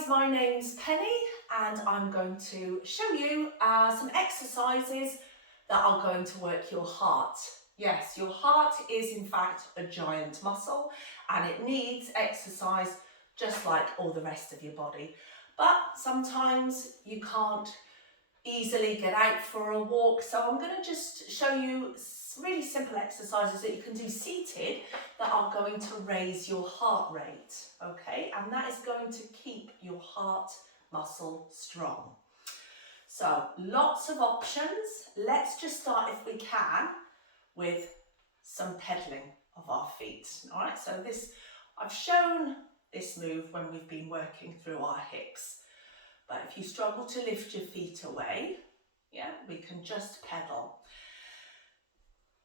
guys, my name's Penny and I'm going to show you some exercises that are going to work your heart. Yes, your heart is in fact a giant muscle and it needs exercise just like all the rest of your body. But sometimes you can't easily get out for a walk, so I'm going to just show you really simple exercises that you can do seated that are going to raise your heart rate, okay? And that is going to keep your heart muscle strong. So lots of options. Let's just start, if we can, with some pedaling of our feet. All right, so I've shown this move when we've been working through our hips. But if you struggle to lift your feet away, yeah, we can just pedal.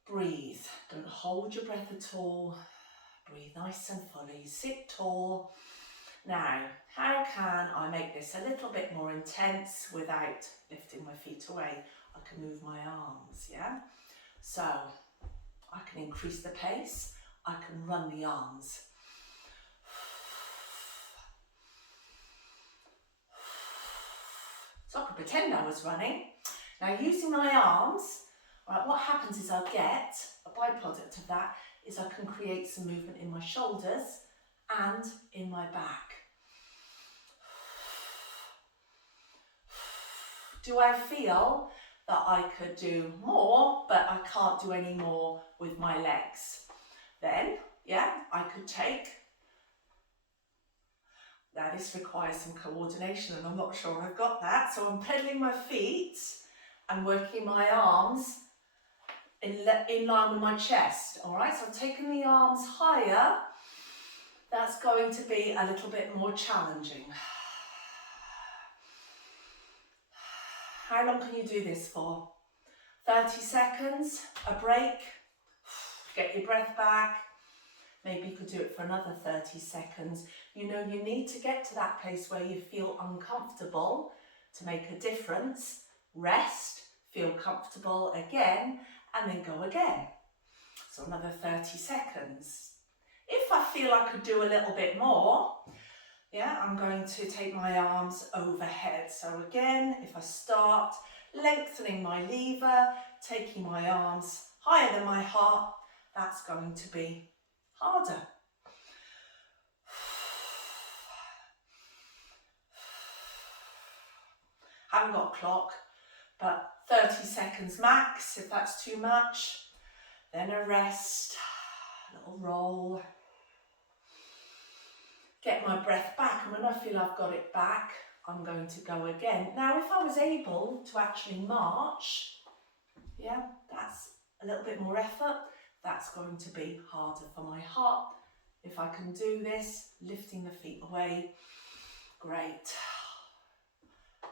Breathe, don't hold your breath at all. Breathe nice and fully, sit tall. Now, how can I make this a little bit more intense without lifting my feet away? I can move my arms, yeah? So, I can increase the pace, I can run the arms. So I could pretend I was running. Now using my arms, right, what happens is I get, a byproduct of that, is I can create some movement in my shoulders and in my back. Do I feel that I could do more, but I can't do any more with my legs? Then, yeah, I could take. Now this requires some coordination and I'm not sure I've got that. So I'm pedaling my feet and working my arms in line with my chest. All right, so I've taken the arms higher. That's going to be a little bit more challenging. How long can you do this for? 30 seconds, a break, get your breath back. Maybe you could do it for another 30 seconds. You know, you need to get to that place where you feel uncomfortable to make a difference. Rest, feel comfortable again, and then go again. So another 30 seconds. If I feel I could do a little bit more, yeah, I'm going to take my arms overhead. So again, if I start lengthening my lever, taking my arms higher than my heart, that's going to be harder. Haven't got a clock, but 30 seconds max. If that's too much, then a rest, a little roll. Get my breath back, and when I feel I've got it back, I'm going to go again. Now, if I was able to actually march, yeah, that's a little bit more effort. That's going to be harder for my heart. If I can do this, lifting the feet away, great.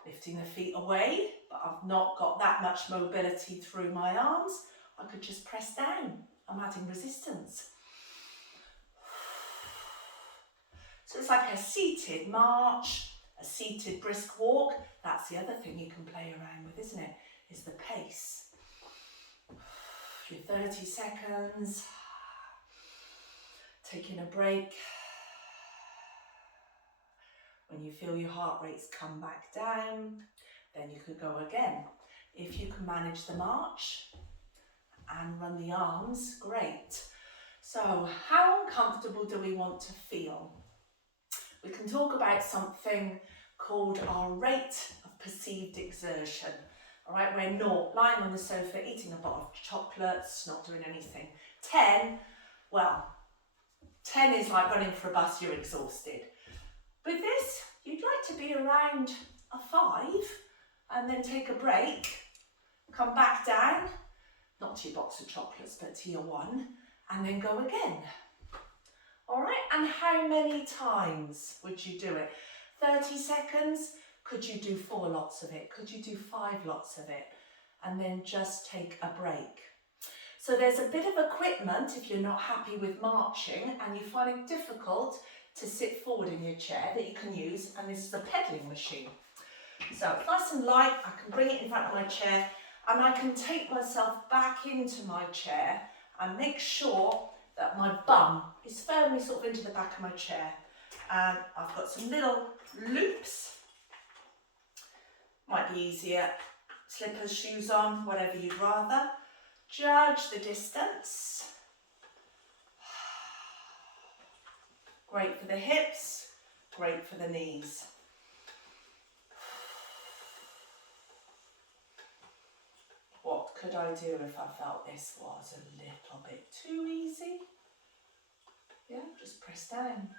Lifting the feet away, but I've not got that much mobility through my arms. I could just press down. I'm adding resistance. So it's like a seated march, a seated brisk walk. That's the other thing you can play around with, isn't it? Is the pace. Your 30 seconds. Taking a break. When you feel your heart rates come back down, then you could go again. If you can manage the march and run the arms, great. So how uncomfortable do we want to feel? We can talk about something called our rate of perceived exertion. All right, we're 0, lying on the sofa, eating a bottle of chocolates, not doing anything. 10, well, 10 is like running for a bus, you're exhausted. With this, you'd like to be around a 5 and then take a break, come back down, not to your box of chocolates, but to your 1, and then go again. All right, and how many times would you do it? 30 seconds? Could you do 4 lots of it? Could you do 5 lots of it? And then just take a break. So there's a bit of equipment if you're not happy with marching and you find it difficult to sit forward in your chair that you can use, and this is a pedaling machine. So it's nice and light, I can bring it in front of my chair and I can take myself back into my chair and make sure that my bum is firmly sort of into the back of my chair. And I've got some little loops. Might be easier, slippers, shoes on, whatever you'd rather. Judge the distance. Great for the hips, great for the knees. What could I do if I felt this was a little bit too easy? Yeah, just press down.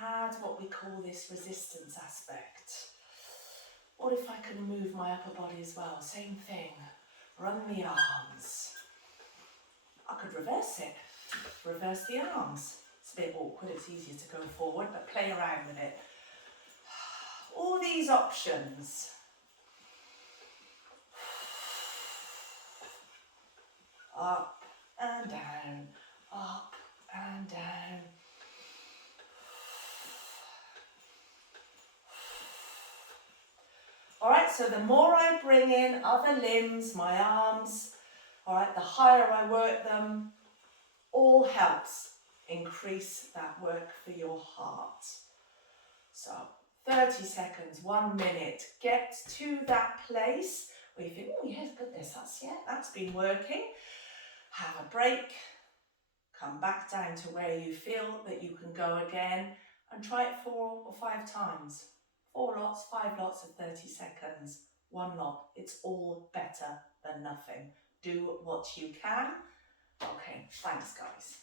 Add what we call this resistance aspect. What if I could move my upper body as well? Same thing. Run the arms. I could reverse it. Reverse the arms. It's a bit awkward, it's easier to go forward, but play around with it. All these options. Up and down, up and down. All right, so the more I bring in other limbs, my arms, all right, the higher I work them, all helps increase that work for your heart. So 30 seconds, 1 minute, get to that place where you think, oh yes, goodness, that's been working. Have a break, come back down to where you feel that you can go again and try it 4 or 5 times. 4 lots, 5 lots of 30 seconds, 1 lot. It's all better than nothing. Do what you can. Okay, thanks guys.